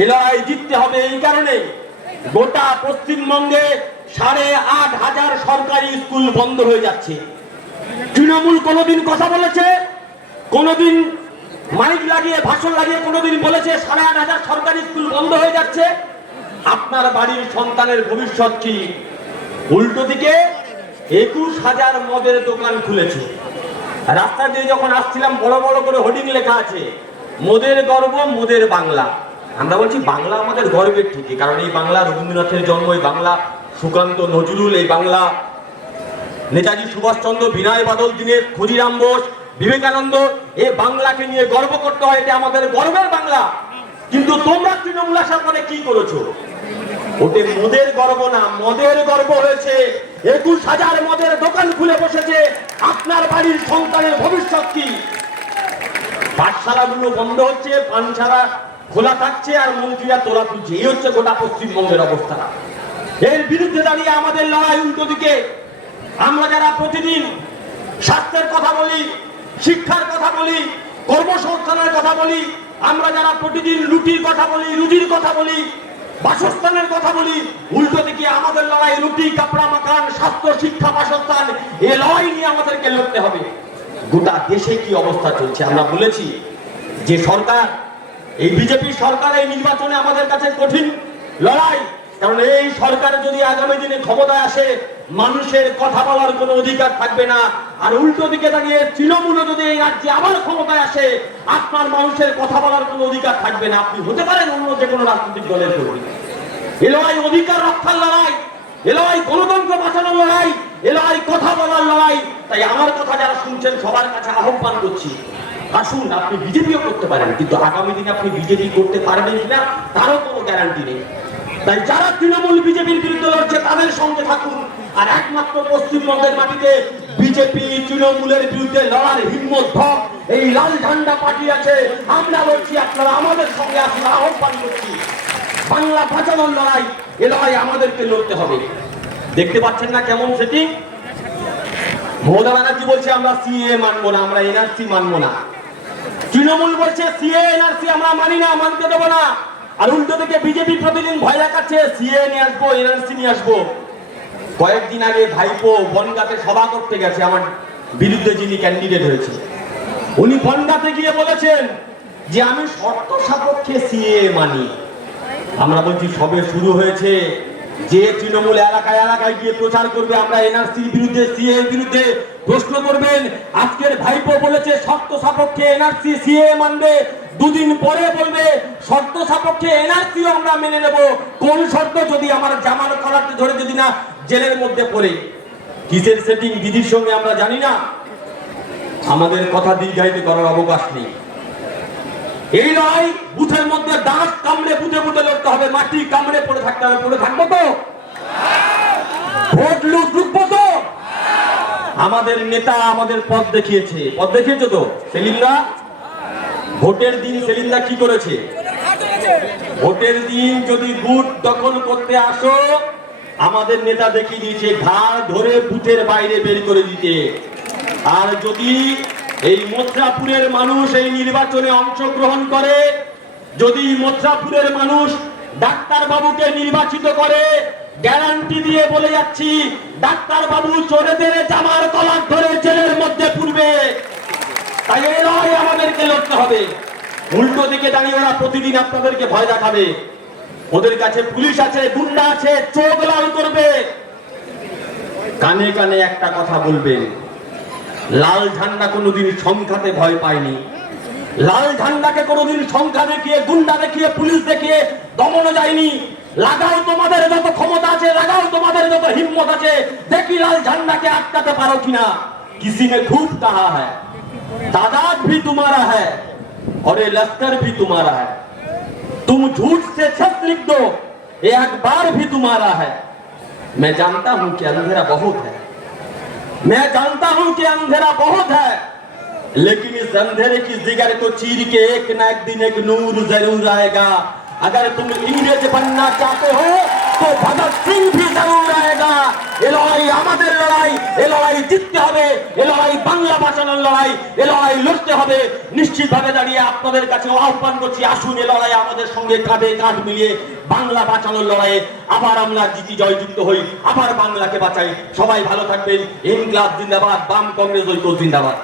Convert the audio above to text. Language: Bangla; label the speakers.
Speaker 1: এ লড়াই জিততে হবে এই কারণে গোটা পশ্চিমবঙ্গে সাড়ে আট হাজার সরকারি স্কুল বন্ধ হয়ে যাচ্ছে। তৃণমূল কোনোদিন কথা বলেছে, কোনোদিন মাইক লাগিয়ে, ভাষণ লাগিয়ে কোনোদিন বলেছে সাড়ে আট হাজার সরকারি স্কুল বন্ধ হয়ে যাচ্ছে। আপনার বাড়ির সন্তানের ভবিষ্যৎ কি? উল্টো দিকে একুশ হাজার মদের দোকান খুলেছে। রাস্তা দিয়ে যখন আসছিলাম, বড় বড় করে হোর্ডিং লেখা আছে, মোদের গর্ব, মোদের বাংলা। আমরা বলছি বাংলা আমাদের গর্বের ঠিকই, কারণ এই বাংলা রবীন্দ্রনাথের জন্ম, এই বাংলা সুকান্ত নজরুল, এই বাংলা নেতাজি সুভাষচন্দ্র, বিনয় বাদল, দীনেশ ক্ষুদিরাম বোস, বিবেকানন্দ, এ বাংলাকে নিয়ে গর্ব করতে হয়, এটা আমাদের গর্বের বাংলা। কিন্তু তোমরা তৃণমূল আসার পরে কি করেছ? ওতে মদের গর্ব না, মদের গর্ব হয়েছে। একুশ হাজার মদের দোকান খুলে বসেছে। আপনার বাড়ির সন্তানের ভবিষ্যৎ কি? পাঠশালাগুলো বন্ধ হচ্ছে, পানশালা খোলা থাকছে আর মন্ত্রীরা তোলা তুলছে। এই হচ্ছে গোটা পশ্চিমবঙ্গের অবস্থা। এর বিরুদ্ধে দাঁড়িয়ে আমাদের লড়াই উল্টো দিকে। আমরা যারা প্রতিদিন স্বাস্থ্যের কথা বলি, শিক্ষার কথা বলি, কর্মসংস্থানের কথা বলি, আমরা যারা প্রতিদিন রুটির কথা বলি, রুজির কথা বলি, বাসস্থানের কথা বলি, উল্টো দিকে আমাদের লড়াই রুটি, কাপড়া মাকান স্বাস্থ্য, শিক্ষা, বাসস্থান, এ লড়াই নিয়ে আমাদেরকে লড়তে হবে। গোটা দেশে কি অবস্থা চলছে? আমরা বলেছি যে সরকার এই বিজেপি সরকার এই নির্বাচনে আমাদের কাছে কঠিন লড়াই। কারণ এই সরকার যদি আগামী দিনে ক্ষমতায় আসে, মানুষের কথা বলার কোনো অধিকার থাকবে না। আর উল্টো দিকে দাঁড়িয়ে তৃণমূল যদি এই রাজ্যে আবার ক্ষমতায় আসে, আপনার মানুষের কথা বলার কোনো অধিকার থাকবে না। আপনি হতে পারেন অন্য যে কোনো রাজনৈতিক দলের এ লড়াই অধিকার রক্ষার লড়াই, এ লড়াই গণতন্ত্র বাঁচানোর লড়াই, এ লড়াই কথা বলার লড়াই। তাই আমার কথা যারা শুনছেন, সবার কাছে আহ্বান করছি আসুন, আপনি বিজেপিও করতে পারেন, কিন্তু আগামী দিনে আপনি বিজেপি করতে পারবেন কিনা, তারও কোনো গ্যারান্টি নেই। তাই যারা তৃণমূল বিজেপির বিরুদ্ধে লড়ছে, তাদের সঙ্গে থাকুন, আর একমাত্র পশ্চিমবঙ্গের মাটিতে বিজেপি তৃণমূলের বিরুদ্ধে লড়ার হিম্মত ধক এই লাল ঝান্ডা পার্টি আছে। আমরা বলছি, আপনারা আমাদের সঙ্গে আসুন আহ্বান করছি। বাংলা বাঁচানোর লড়াই, এ লড়াই আমাদেরকে লড়তে হবে। দেখতে পাচ্ছেন না কেমন সেটি? মমতা ব্যানার্জি বলছে, আমরা সিএ মানবো না, আমরা এনআরসি মানবো না। তৃণমূল বলছে সিএ এনআরসি আমরা মানি না, মানতে দেবো না। আর উল্টো থেকে বিজেপি প্রতিদিন ভয় দেখাচ্ছে সিএ নিয়ে আসব, এনআরসি নিয়ে আসব। কয়েকদিন আগে ভাইপো বনগাতে সভা করতে গেছে, আমার বিরুদ্ধে যিনি ক্যান্ডিডেট হয়েছে। উনি বনগাতে গিয়ে বলেছেন যে, আমি শর্ত সাপেক্ষে সিএ মানি। আমরা বলছি, সবে শুরু হয়েছে। যে তৃণমূল এলাকায় এলাকায় গিয়ে প্রচার করবে, আমরা এনআরসির বিরুদ্ধে সিএ বিরুদ্ধে প্রশ্ন করবেন, আজকের ভাইপো বলেছে শর্ত সাপেক্ষে এনআরসি সিএ মানবে, দুদিন পরে বলবে শর্ত সাপেক্ষে এনআরসিও আমরা মেনে নেব। কোন শর্ত? যদি আমার জামাল করাতে ধরে যদি না জেলের মধ্যে পড়ে। কিসের সেটিং দিদির সঙ্গে আমরা জানি না। আমাদের কথা দীর্ঘায়িত করার অবকাশ নেই। এই নয়, বুথের মধ্যে দাঁত কামড়ে বুথে বুথে লড়তে হবে, মাটি কামড়ে পড়ে থাকতে হবে, পড়ে থাকব তো? ভোট লুট আমাদের নেতা আমাদের পথ দেখিয়েছে। পথ দেখিয়েছে তো? সেলিন্দা ভোটের দিন সেলিন্দা কি করেছে? ভোটের দিন যদি বুথ দখল করতে আসো, আমাদের নেতা দেখিয়ে দিয়েছে, ঘাড় ধরে বুথের বাইরে বের করে দিতে। আর যদি এই মথুরাপুরের মানুষ এই নির্বাচনে অংশগ্রহণ করে, যদি মথুরাপুরের মানুষ ডাক্তার বাবুকে নির্বাচিত করে গ্যারান্টি দিয়ে বলে যাচ্ছি, ডাক্তার বাবু চোরেদের জামার কলার ধরে জেলের মধ্যে পূর্বে তাই এই লড়াই আমাদেরকে লড়তে হবে। উল্টো দিকে দাঁড়িয়ে ওরা প্রতিদিন আপনাদেরকে ভয় দেখাবে। ওদের কাছে পুলিশ আছে, গুন্ডা আছে, চোখ লাল করবে। কানে কানে একটা কথা বলবেন, লাল ঝান্ডা কোনোদিন সংখ্যাতে ভয় পায়নি। লাল ঝান্ডাকে কোনোদিন সংখ্যা দেখিয়ে, গুন্ডা দেখিয়ে, পুলিশ দেখিয়ে দমনো যায়নি। লাগাও তোমাদের যত ক্ষমতা আছে লাগাও তোমাদের যত হিম্মত আছে দেখি লাল ঝান্ডাকে আটকাতে পারো কিনা किसी ने खूब कहा है तादाद भी तुम्हारा है और ये लश्कर भी तुम्हारा है तुम झूठ से छत लिख दो ये अखबार भी तुम्हारा है मैं जानता हूं कि अंधेरा बहुत है मैं जानता हूं कि अंधेरा बहुत है लेकिन इस अंधेरे की जिगर को चीर के एक न एक दिन एक नूर जरूर आएगा अगर तुम इंग्रेज बनना चाहते हो तो भगत सिंह भी जरूर आएगा এ লড়াই আমাদের লড়াই এ লড়াই জিততে হবে এ লড়াই বাংলা বাঁচানোর লড়াই এ লড়াই লড়তে হবে নিশ্চিতভাবে দাঁড়িয়ে আপনাদের কাছে আহ্বান করছি আসুন এ লড়াই আমাদের সঙ্গে কাঁধে কাঁধ মিলিয়ে বাংলা বাঁচানোর লড়াইয়ে আবার আমরা জিতি জয়যুক্ত হই আবার বাংলাকে বাঁচাই সবাই ভালো থাকবেন ইনকলাব জিন্দাবাদ বাম কংগ্রেস ঐক্য জিন্দাবাদ